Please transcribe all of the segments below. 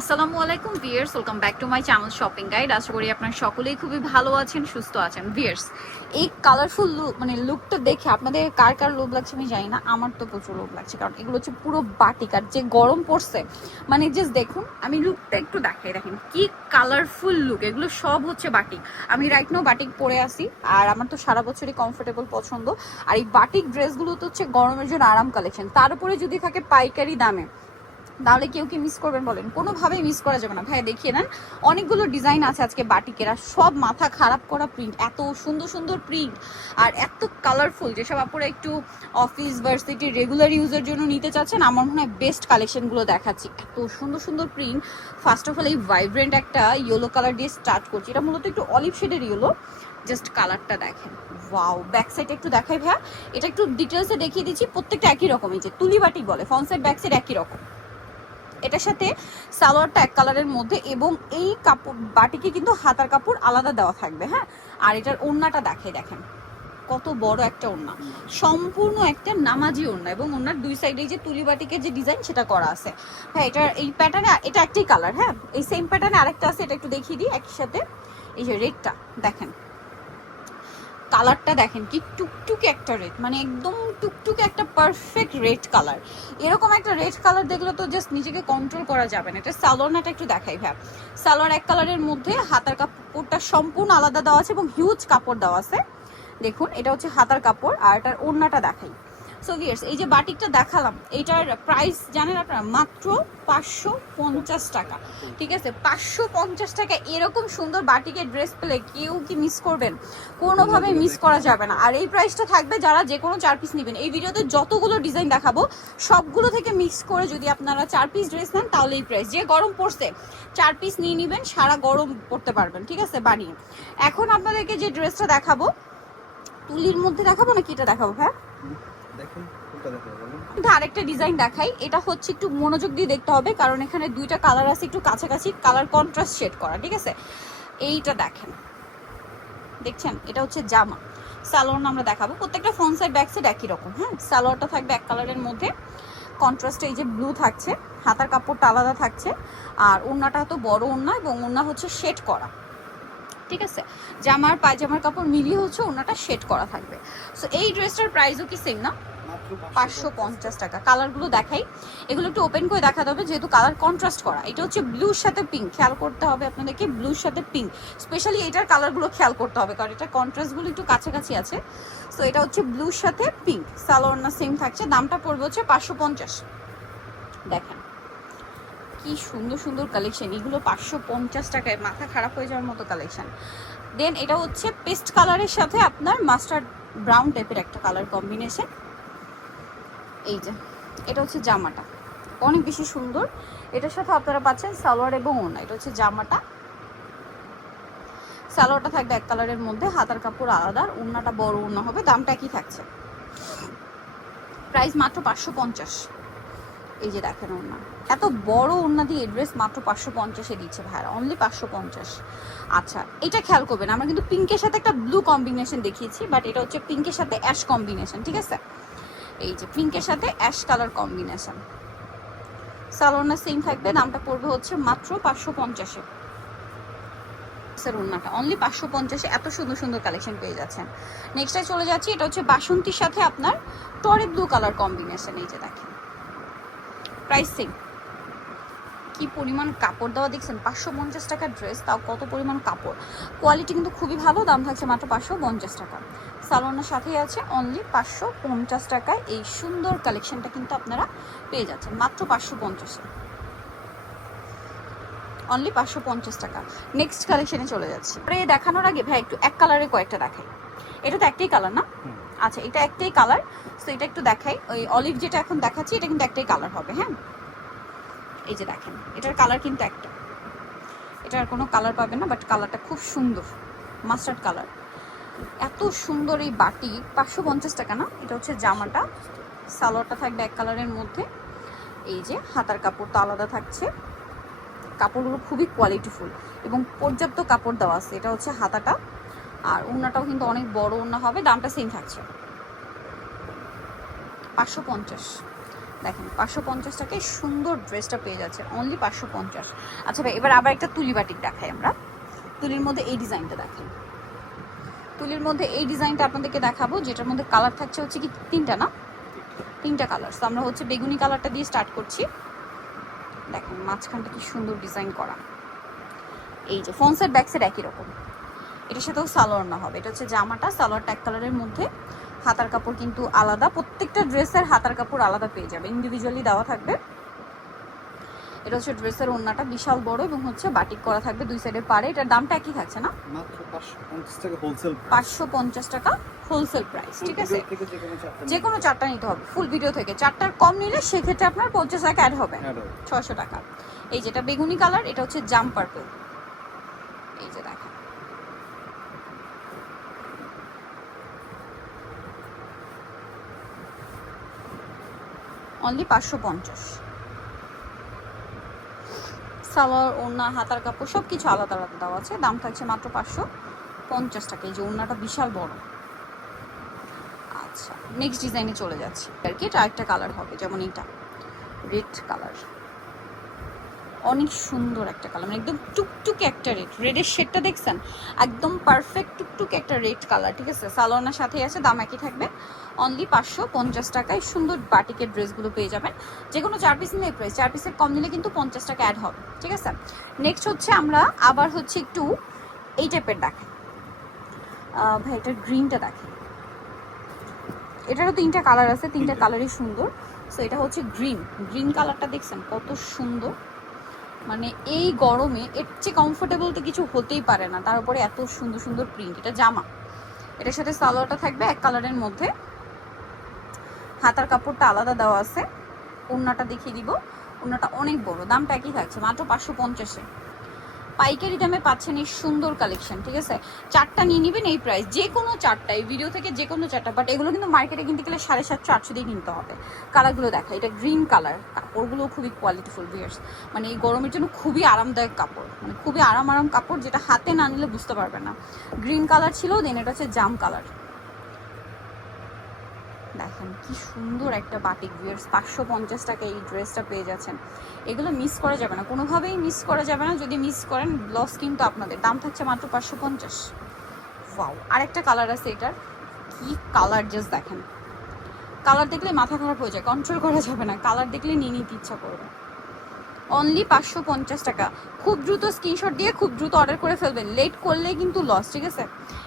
আসসালামু আলাইকুম viewers welcome back to my channel shopping guide আশা করি আপনারা সকলেই খুবই ভালো আছেন, সুস্থ আছেন। ভিয়ার্স এই কালারফুল লুক মানে লুকটা দেখে আপনাদের কার কার লোভ লাগছে আমি জানি না, আমার তো প্রচুর লোভ লাগছে, কারণ এগুলো হচ্ছে পুরো বাটিক আর যে গরম পড়ছে মানে জাস্ট দেখুন, আমি লুকটা একটু দেখাই, দেখেন কি কালারফুল লুক এগুলো সব হচ্ছে বাটিক আমি রাইট নো বাটিক পরে আসি আর আমার তো সারা বছরই কমফোর্টেবল পছন্দ। আর এই বাটিক ড্রেসগুলো তো হচ্ছে গরমের জন্য আরাম কালেকশন তার উপরে যদি থাকে পাইকারি দামে তাহলে কেউ কি মিস করবেন বলেন? কোনোভাবেই মিস করা যাবে না। ভাই দেখিয়ে নেন অনেকগুলো ডিজাইন আছে আজকে বাটিকের সব মাথা খারাপ করা প্রিন্ট এত সুন্দর সুন্দর প্রিন্ট আর এত কালারফুল যেসব আপুরা একটু অফিস ভার্সিটি রেগুলার ইউজের জন্য নিতে চাচ্ছেন, আমার মনে হয় বেস্ট কালেকশনগুলো দেখাচ্ছি। এত সুন্দর সুন্দর প্রিন্ট ফার্স্ট অফ অল এই ভাইব্রেন্ট একটা ইয়েলো কালার দিয়ে স্টার্ট করছি। এটা মূলত একটু অলিভ শেডের ইয়েলো জাস্ট কালারটা দেখেন। ওয়াও ব্যাক সাইড একটু দেখাই ভাইয়া। এটা একটু ডিটেলসে দেখিয়ে দিচ্ছি। প্রত্যেকটা একই রকম। এই যে তুলি বাটিক বলে ফ্রন্ট সাইড ব্যাক সাইড একই রকম। এটার সাথে সালোয়ারটা এক কালারের মধ্যে এবং এই কাপড়, বাটিকে কিন্তু হাতার কাপড় আলাদা দেওয়া থাকবে হ্যাঁ? আর এটার ওড়নাটা দেখে দেখেন। কত বড় একটা ওড়না। সম্পূর্ণ একটা নামাজি ওড়না এবং ওড়নার দুই সাইডে যে তুলি বাটিকের যে ডিজাইন সেটা করা আছে। হ্যাঁ এটার এই প্যাটার্নে এটা একটাই কালার হ্যাঁ? এই সেম প্যাটার্নে আরেকটা আছে, এটা একটু দেখিয়ে দিই, একই সাথে। এই যে রেডটা দেখেন। কালারটা দেখেন কি টুকটুকে একটা রেড মানে একদম টুকটুকে একটা পারফেক্ট রেড কালার এরকম একটা রেড কালার দেখলে তো জাস্ট নিজেকে কন্ট্রোল করা যাবে না। এটা সালোয়ারটা একটু দেখাই ভাই সালোয়ার এক কালারের মধ্যে হাতার কাপড়টা সম্পূর্ণ আলাদা দেওয়া আছে এবং হিউজ কাপড় দেওয়া আছে। দেখুন, এটা হচ্ছে হাতার কাপড় আর এটার ওড়নাটা দেখাই। সো ভিয়ার্স এই যে বাটিকটা দেখালাম, এটার প্রাইস জানেন আপনারা? মাত্র পাঁচশো পঞ্চাশ টাকা। ঠিক আছে? পাঁচশো পঞ্চাশ টাকা এরকম সুন্দর বাটিকের ড্রেস পেলে কেউ কি মিস করবেন? কোনোভাবে মিস করা যাবে না। আর এই প্রাইসটা থাকবে যারা যে কোনো চার পিস নেবেন। এই ভিডিওতে যতগুলো ডিজাইন দেখাবো, সবগুলো থেকে মিক্স করে যদি আপনারা চার পিস ড্রেস নেন, তাহলে এই প্রাইস যে গরম পড়ছে, চার পিস নিয়ে নেবেন, সারা গরম পড়তে পারবেন। ঠিক আছে? বানিয়ে। এখন আপনাদেরকে যে ড্রেসটা দেখাবো, তুলির মধ্যে দেখাবো না কি এটা দেখাবো হ্যাঁ দেখুন এটা আরেকটা ডিজাইন দেখাই, এটা হচ্ছে একটু মনোযোগ দিয়ে দেখতে হবে, কারণ এখানে দুইটা কালার আছে একটু কাছাকাছি কালার কন্ট্রাস্ট শেড করা, ঠিক আছে? এইটা দেখেন। দেখছেন? এটা হচ্ছে জামা। সালোয়ার আমরা দেখাবো। প্রত্যেকটা ফ্রন্ট সাইড ব্যাক সাইড একই রকম হ্যাঁ? সালোয়ারটা থাকবে এক কালারের মধ্যে। কন্ট্রাস্টে এই যে ব্লু থাকছে, হাতার কাপড়টা আলাদা থাকছে, আর ওড়নাটা তো বড় ওড়না এবং ওড়না হচ্ছে শেড করা, ঠিক আছে? জামার, পায়জামার কাপড় মিলিয়ে হচ্ছে ওড়নাটা শেড করা থাকবে। সো এই ড্রেসটার প্রাইসও কি সেম না? পাঁচশো পঞ্চাশ টাকা। কালারগুলো দেখাই। এগুলো একটু ওপেন করে দেখাতে হবে, যেহেতু কালার কন্ট্রাস্ট করা। এটা হচ্ছে ব্লুর সাথে পিঙ্ক খেয়াল করতে হবে আপনাদেরকে ব্লুর সাথে পিঙ্ক স্পেশালি এটার কালারগুলো খেয়াল করতে হবে, কারণ এটা কন্ট্রাস্টগুলো একটু কাছাকাছি আছে। সো এটা হচ্ছে ব্লুর সাথে পিঙ্ক সালোয়ার না সেম থাকছে। দামটা পড়বে হচ্ছে পাঁচশো পঞ্চাশ। দেখেন, কি সুন্দর সুন্দর কালেকশন এগুলো পাঁচশো পঞ্চাশ টাকায়, মাথা খারাপ হয়ে যাওয়ার মতো কালেকশন দেন এটা হচ্ছে পেস্ট কালারের সাথে আপনার মাস্টার্ড ব্রাউন টাইপের একটা কালার কম্বিনেশন এই যে, এটা হচ্ছে জামাটা। অনেক বেশি সুন্দর। এটার সাথে আপনারা পাচ্ছেন সালোয়ার এবং ওনা এটা হচ্ছে জামাটা। সালোয়ারটা থাকবে এক কালারের মধ্যে। হাতার কাপড় আলাদা। আর ওড়নাটা বড় ওড়না হবে। দামটা একই থাকছে। প্রাইস মাত্র পাঁচশো পঞ্চাশ। এই যে দেখেন ওনা এত বড় ওড়না দিয়ে ড্রেস মাত্র পাঁচশো পঞ্চাশে দিচ্ছে ভাইরা অনলি পাঁচশো পঞ্চাশ। আচ্ছা এটা খেয়াল করবেন। আমরা কিন্তু পিঙ্কের সাথে একটা ব্লু কম্বিনেশন দেখিয়েছি বাট এটা হচ্ছে পিঙ্কের সাথে অ্যাশ কম্বিনেশন ঠিক আছে? এই যে পিঙ্কের সাথে অ্যাশ কালার কম্বিনেশন সালোনা সেম থাকবে দামটা পড়বে হচ্ছে মাত্র পাঁচশো পঞ্চাশে। ওড়নাটা। অনলি পাঁচশো পঞ্চাশে এত সুন্দর সুন্দর কালেকশন পেয়ে যাচ্ছেন। নেক্সটে চলে যাচ্ছি, এটা হচ্ছে বাসন্তীর সাথে আপনার টরে ব্লু কালার কম্বিনেশন এই যে দেখেন। প্রাইস সেম কি পরিমাণ কাপড় দেওয়া দেখছেন? পাঁচশো পঞ্চাশ টাকার ড্রেস তাও কত পরিমাণ কাপড়? কোয়ালিটি কিন্তু খুবই ভালো দাম থাকছে মাত্র পাঁচশো পঞ্চাশ টাকা। সালোনার সাথেই আছে অনলি পাঁচশো পঞ্চাশ টাকায় এই সুন্দর কালেকশনটা কিন্তু আপনারা পেয়ে যাচ্ছেন মাত্র পাঁচশো পঞ্চাশে। অনলি পাঁচশো পঞ্চাশ টাকা। নেক্সট কালেকশনে চলে যাচ্ছি। পরে দেখানোর আগে ভাই একটু এক কালারের কয়েকটা দেখাই। এটা তো একটাই কালার না? আচ্ছা এটা একটাই কালার তো এটা একটু দেখাই। ওই অলিভ যেটা এখন দেখাচ্ছি এটা কিন্তু একটাই কালার হবে হ্যাঁ? এই যে দেখেন, এটার কালার কিন্তু একটা। এটার কোনো কালার পাবেন না বাট কালারটা খুব সুন্দর মাস্টার্ড কালার এত সুন্দর এই বাটি, পাঁচশো পঞ্চাশ টাকা না? এটা হচ্ছে জামাটা, সালোয়ারটা থাকবে এক কালারের মধ্যে। এই যে হাতার কাপড় তো আলাদা থাকছে। কাপড়গুলো খুবই কোয়ালিটিফুল এবং পর্যাপ্ত কাপড় দেওয়া আছে, এটা হচ্ছে হাতাটা। আর ওড়নাটাও কিন্তু অনেক বড় ওড়না হবে, দামটা সেম থাকছে। পাঁচশো পঞ্চাশ। দেখেন, পাঁচশো পঞ্চাশ টাকায় সুন্দর ড্রেসটা পেয়ে যাচ্ছে অনলি পাঁচশো পঞ্চাশ। আচ্ছা ভাই, এবার আবার একটা তুলি বাটিক দেখাই আমরা। তুলির মধ্যে এই ডিজাইনটা দেখাই তুলির মধ্যে এই ডিজাইনটা আপনাদেরকে দেখাবো, যেটার মধ্যে কালার থাকছে হচ্ছে কি তিনটা না? তিনটা কালার তো আমরা হচ্ছে বেগুনি কালারটা দিয়ে স্টার্ট করছি। দেখেন, মাঝখানটা কি সুন্দর ডিজাইন করা। এই যে ফ্রন্ট সাইড ব্যাক সাইড একই রকম। এটার সাথেও সালোয়ার না হবে। এটা হচ্ছে জামাটা সালোয়ার ট্যাগ কালারের মধ্যে। হাতার কাপড় কিন্তু আলাদা। প্রত্যেকটা ড্রেসের হাতার কাপড় আলাদা পেয়ে যাবে। ইন্ডিভিজুয়ালি দেওয়া থাকবে। এটা হচ্ছে ড্রেসের ওড়নাটা বিশাল বড় এবং হচ্ছে বাটিক করা থাকবে দুই সাইডে পারে এটার দামটা একই থাকছে না? মাত্র পাঁচশো পঞ্চাশ টাকা হোলসেল প্রাইস ঠিক আছে? যে কোনো চারটা নিতে হবে। ফুল ভিডিও থেকে। চারটার কম নিলে সেক্ষেত্রে আপনার পঞ্চাশ টাকা অ্যাড হবে। ছশো টাকা। এই যেটা বেগুনি কালার এটা হচ্ছে জাম পার্পল এই যে দেখেন। অনলি পাঁচশো পঞ্চাশ। সালোয়ার, ওড়না, হাতার কাপড় সব কিছু আলাদা আলাদা দেওয়া আছে। দাম থাকছে মাত্র পাঁচশো পঞ্চাশ টাকা। এই যে ওড়নাটা বিশাল বড়। আচ্ছা নেক্সট ডিজাইনে চলে যাচ্ছি। আর কি, এটা একটা কালার হবে, যেমন এটা। রেড কালার অনেক সুন্দর একটা কালার মানে একদম টুকটুকে একটা রেড রেডের শেডটা দেখছেন? একদম পারফেক্ট টুকটুকে একটা রেড কালার ঠিক আছে? সালোয়ারের সাথেই আছে দাম একই থাকবে। অনলি পাঁচশো পঞ্চাশ টাকায় সুন্দর বাটিকের ড্রেসগুলো পেয়ে যাবেন। যে কোনো চার পিস নিলে প্রাইস চার পিসের কম নিলে কিন্তু পঞ্চাশ টাকা অ্যাড হবে ঠিক আছে? নেক্সট হচ্ছে আমরা আবার হচ্ছে একটু এই টাইপের আহ, ভাই এটা গ্রিনটা দেখেন। এটারও তিনটা কালার আছে তিনটা কালারই সুন্দর। সো এটা হচ্ছে গ্রিন গ্রিন কালারটা দেখছেন কত সুন্দর। মানে এই গরমে এর চেয়ে কমফোর্টেবল তো কিছু হতেই পারে না। তার উপরে এত সুন্দর সুন্দর প্রিন্ট এটা জামা। এটার সাথে সালোয়ারটা থাকবে এক কালারের মধ্যে। হাতার কাপড়টা আলাদা দেওয়া আছে। ওড়নাটা দেখিয়ে দিব। ওড়নাটা অনেক বড়, দামটা একই থাকছে, মাত্র পাঁচশো পঞ্চাশে। পাইকারি দামে পাচ্ছেন এই সুন্দর কালেকশন ঠিক আছে? চারটা নিয়ে নেবেন এই প্রাইস যে কোনো চারটা, এই ভিডিও থেকে যে কোনো চারটা বাট এগুলো কিন্তু মার্কেটে কিনতে গেলে সাড়ে সাতশো, আটশো দিয়ে কিনতে হবে। কালারগুলো দেখা, এটা গ্রিন কালার কাপড়গুলো খুবই কোয়ালিটিফুল বিয়ার্স মানে এই গরমের জন্য খুবই আরামদায়ক কাপড় মানে খুবই আরাম আরাম কাপড়, যেটা হাতে না নিলে বুঝতে পারবে না। গ্রিন কালার ছিল দেন এটা হচ্ছে জাম কালার দেখেন, কি সুন্দর একটা বাটিক বিয়ার্স পাঁচশো পঞ্চাশ টাকা এই ড্রেসটা পেয়ে যাচ্ছেন। এগুলো মিস করা যাবে না, কোনোভাবেই মিস করা যাবে না। যদি মিস করেন লস কিন্তু আপনাদের, দাম থাকছে মাত্র পাঁচশো পঞ্চাশ। ওয়াও আরেকটা কালার আছে এটার, কি কালার জাস্ট দেখেন। কালার দেখলে মাথা খারাপ হয়ে যায় কন্ট্রোল করা যাবে না কালার দেখলে নিয়ে নিতে ইচ্ছা করবে। অনলি পাঁচশো পঞ্চাশ টাকা। খুব দ্রুত স্ক্রিনশট দিয়ে খুব দ্রুত অর্ডার করে ফেলবেন। লেট করলে কিন্তু লস ঠিক আছে?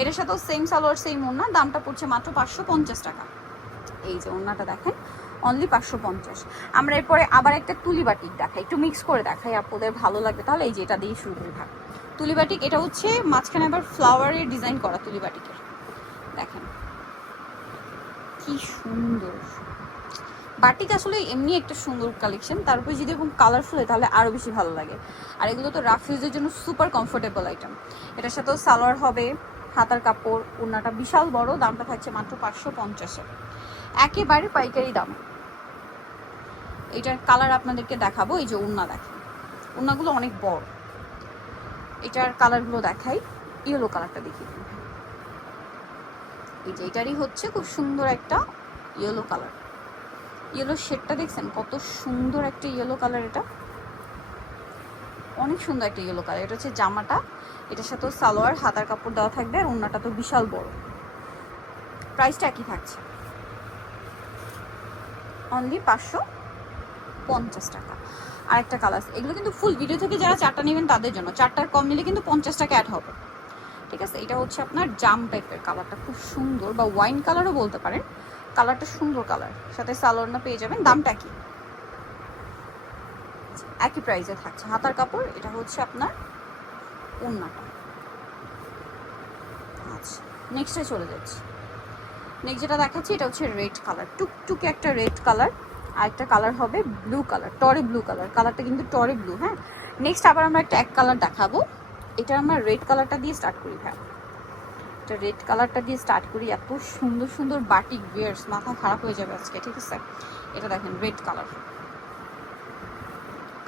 এটার সাথেও সেম সালোয়ার সেম ওড়না, দামটা পড়ছে মাত্র পাঁচশো পঞ্চাশ টাকা। এই যে ওড়নাটা দেখেন অনলি পাঁচশো পঞ্চাশ। আমরা এরপরে আবার একটা তুলি বাটিক দেখাই, একটু মিক্স করে দেখাই আপনাদের ভালো লাগবে। তাহলে এই যে এটা দিয়ে শুরু করি থাক তুলি বাটিক, এটা হচ্ছে মাঝখানে আবার ফ্লাওয়ারের ডিজাইন করা তুলি বাটিকের। দেখেন, কি সুন্দর। বাটিক আসলে এমনি একটা সুন্দর কালেকশন তারপরে যদি এরকম কালারফুল হয় তাহলে আরও বেশি ভালো লাগে। আর এগুলো তো রাফ ইউজের জন্য সুপার কমফোর্টেবল আইটেম এটার সাথেও সালোয়ার হবে, হাতার কাপড়, ওড়নাটা বিশাল বড়, দামটা থাকছে মাত্র পাঁচশো পঞ্চাশে একেবারে পাইকারি দাম। এটার কালার আপনাদেরকে দেখাবো, এই যে ওড়না দেখেন। ওড়নাগুলো অনেক বড়। এটার কালারগুলো দেখাই ইয়েলো কালারটা দেখি এই যে এটারই হচ্ছে খুব সুন্দর একটা ইয়েলো কালার ইয়েলো শেডটা দেখছেন? কত সুন্দর একটা ইয়েলো কালার এটা। অনেক সুন্দর একটা ইয়েলো কালার এটা হচ্ছে জামাটা। এটার সাথেও সালোয়ার, হাতার কাপড় দেওয়া থাকবে, আর ওড়নাটা তো বিশাল বড়। প্রাইসটা একই থাকছে। অনলি পাঁচশো পঞ্চাশ টাকা। আরেকটা কালার এগুলো কিন্তু ফুল ভিডিও থেকে যারা চারটা নেবেন তাদের জন্য। চারটার কম নিলে কিন্তু পঞ্চাশ টাকা অ্যাড হবে। ঠিক আছে, এটা হচ্ছে আপনার জাম টাইপের কালারটা খুব সুন্দর বা ওয়াইন কালারও বলতে পারেন। কালারটা সুন্দর কালার সাথে সালোয়ারটা পেয়ে যাবেন। দামটা কি একই প্রাইসে থাকছে। হাতার কাপড়, এটা হচ্ছে আপনার ওড়নাটা। আচ্ছা নেক্সটে চলে যাচ্ছি। নেক্সট যেটা দেখাচ্ছি, এটা হচ্ছে রেড কালার টুকটুকে একটা রেড কালার আর একটা কালার হবে ব্লু কালার টরে ব্লু কালার কালারটা কিন্তু টরে ব্লু হ্যাঁ? নেক্সট আবার আমরা একটা এক কালার দেখাবো। এটা আমরা রেড কালারটা দিয়ে স্টার্ট করি হ্যাঁ এটা রেড কালারটা দিয়ে স্টার্ট করি, এত সুন্দর সুন্দর বাটিক বিয়ার্স মাথা খারাপ হয়ে যাবে আজকে, ঠিক আছে? এটা দেখেন রেড কালার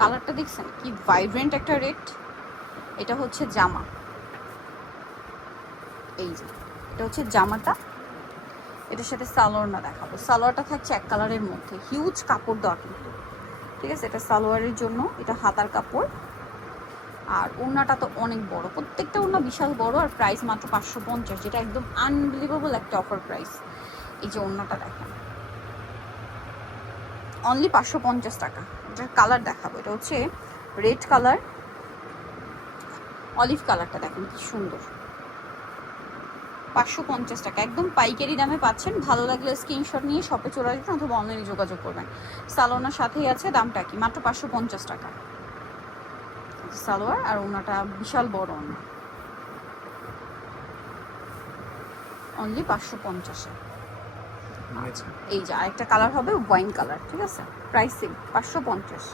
কালারটা দেখছেন, কি ভাইব্রেন্ট একটা রেড এটা হচ্ছে জামা। এই যে, এটা হচ্ছে জামাটা। এটার সাথে সালোয়ার না দেখাবো। সালোয়ারটা থাকছে এক কালারের মধ্যে। হিউজ কাপড় দেওয়া কিন্তু। ঠিক আছে? এটা সালোয়ারের জন্য, এটা হাতার কাপড়। আর ওড়নাটা তো অনেক বড়। প্রত্যেকটা ওড়না বিশাল বড় আর প্রাইস মাত্র পাঁচশো পঞ্চাশ, যেটা একদম আনবিলিভেবল একটা অফার প্রাইস এই যে ওড়নাটা দেখেন। অনলি পাঁচশো পঞ্চাশ টাকা। এটার কালার দেখাবো। এটা হচ্ছে রেড কালার অলিভ কালারটা দেখেন, কি সুন্দর। পাঁচশো পঞ্চাশ টাকা। একদম পাইকারি দামে পাচ্ছেন। ভালো লাগলে স্ক্রিনশট নিয়ে শপে চলে আসবেন অথবা অনলাইনে যোগাযোগ করবেন। সালোনার সাথেই আছে দামটা কি? মাত্র পাঁচশো পঞ্চাশ টাকা। সালোয়ার আর ওনাটা বিশাল বড় ওনা অনলি পাঁচশো পঞ্চাশে এই যে আরেকটা কালার হবে ওয়াইন কালার ঠিক আছে? প্রাইসিং পাঁচশো পঞ্চাশ।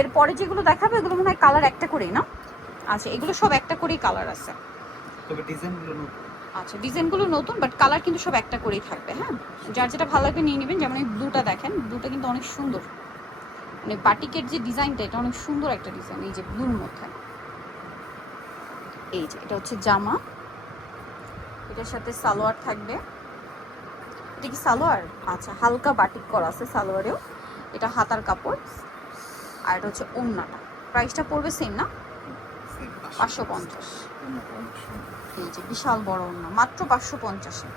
এরপরে যেগুলো দেখাবে এগুলো মনে হয় কালার একটা করেই না? আচ্ছা এগুলো সব একটা করেই কালার আছে। তবে ডিজাইনগুলো আচ্ছা ডিজাইনগুলো নতুন বাট কালার কিন্তু সব একটা করেই থাকবে হ্যাঁ? যার যেটা ভালো লাগবে নিয়ে নেবেন। যেমন এই ব্লুটা দেখেন ব্লুটা কিন্তু অনেক সুন্দর। মানে বাটিকের যে ডিজাইনটা এটা অনেক সুন্দর একটা ডিজাইন এই যে ব্লুর মধ্যে। এই যে এটা হচ্ছে জামা। এটার সাথে সালোয়ার থাকবে। এটা কি সালোয়ার? আচ্ছা হালকা বাটিক করা আছে সালোয়ারেও। এটা হাতার কাপড়। আর এটা হচ্ছে ওড়নাটা প্রাইসটা পড়বে সেম না? পাঁচশো পঞ্চাশ। এই যে বিশাল বড় ওড়না, মাত্র পাঁচশো পঞ্চাশে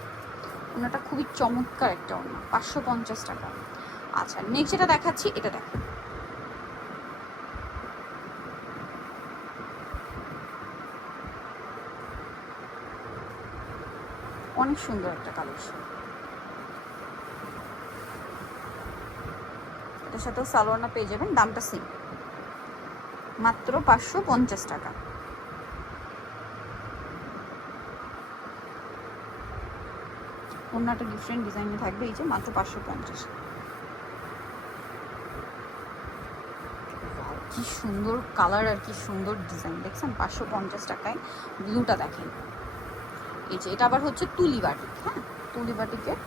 ওড়নাটা খুবই চমৎকার একটা ওড়না, পাঁচশো পঞ্চাশ টাকা। আচ্ছা নেক্সট যেটা দেখাচ্ছি, এটা দেখেন অনেক সুন্দর একটা কালেকশন এটার সাথেও সালোয়ারনা পেয়ে যাবেন, দামটা সেম মাত্র পাঁচশো পঞ্চাশ টাকা। অন্যটা ডিফারেন্ট ডিজাইনে থাকবে, এই যে মাত্র পাঁচশো পঞ্চাশ। কি সুন্দর কালার আর কি সুন্দর ডিজাইন দেখছেন, পাঁচশো পঞ্চাশ টাকায় ব্লুটা দেখেন। এই যে, এটা আবার হচ্ছে তুলি বাটিক হ্যাঁ? তুলি বাটিকের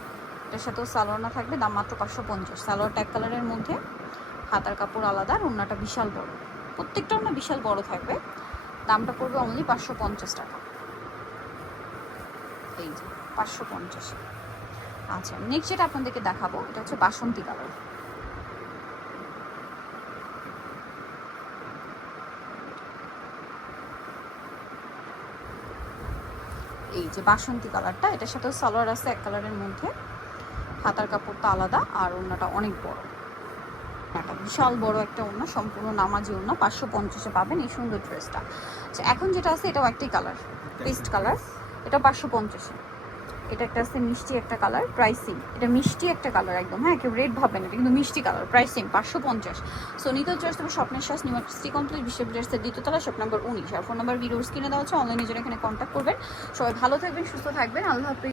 এটার সাথেও সালোয়ারনা থাকবে, দাম মাত্র পাঁচশো পঞ্চাশ। সালোয়ার ট্যাগ কালারের মধ্যে হাতার কাপড় আলাদা আর ওড়নাটা বিশাল বড়। প্রত্যেকটা ওড়না বিশাল বড় থাকবে। দামটা পড়বে অনলি পাঁচশো পঞ্চাশ টাকা। এই যে। পাঁচশো পঞ্চাশ। আচ্ছা নেক্সট যেটা আপনাদেরকে দেখাবো, এটা হচ্ছে বাসন্তী কালার। এই যে বাসন্তী কালারটা, এটার সাথেও সালোয়ার আছে এক কালারের মধ্যে। হাতার কাপড়টা আলাদা আর ওড়নাটা অনেক বড়। একটা বিশাল বড় একটা ওড়না, সম্পূর্ণ নামাজি ওড়না, পাঁচশো পঞ্চাশে পাবেন এই সুন্দর ড্রেসটা আচ্ছা এখন যেটা আছে এটাও একটাই কালার, পেস্ট কালার। এটা পাঁচশো পঞ্চাশে। এটা একটা আছে মিষ্টি একটা কালার প্রাইসিং এটা মিষ্টি একটা কালার একদম হ্যাঁ কেউ রেড ভাববেন এটা কিন্তু মিষ্টি কালার প্রাইসিং পাঁচশো পঞ্চাশ। সো নিতে চয়েস তবে স্বপ্নের শ্বাস নিউমার্সিটি কমপ্লিট বিশ্ববিদ্যালয়ের দ্বিতীয়তলা শপ নাম্বার উনিশ। আর ফোন নাম্বার ভিডিওর কিনে দেওয়া হচ্ছে অনলাইনে জন্য এখানে কন্ট্যাক্ট করবেন। সবাই ভালো থাকবেন, সুস্থ থাকবেন, আল্লাহ হাফিজ।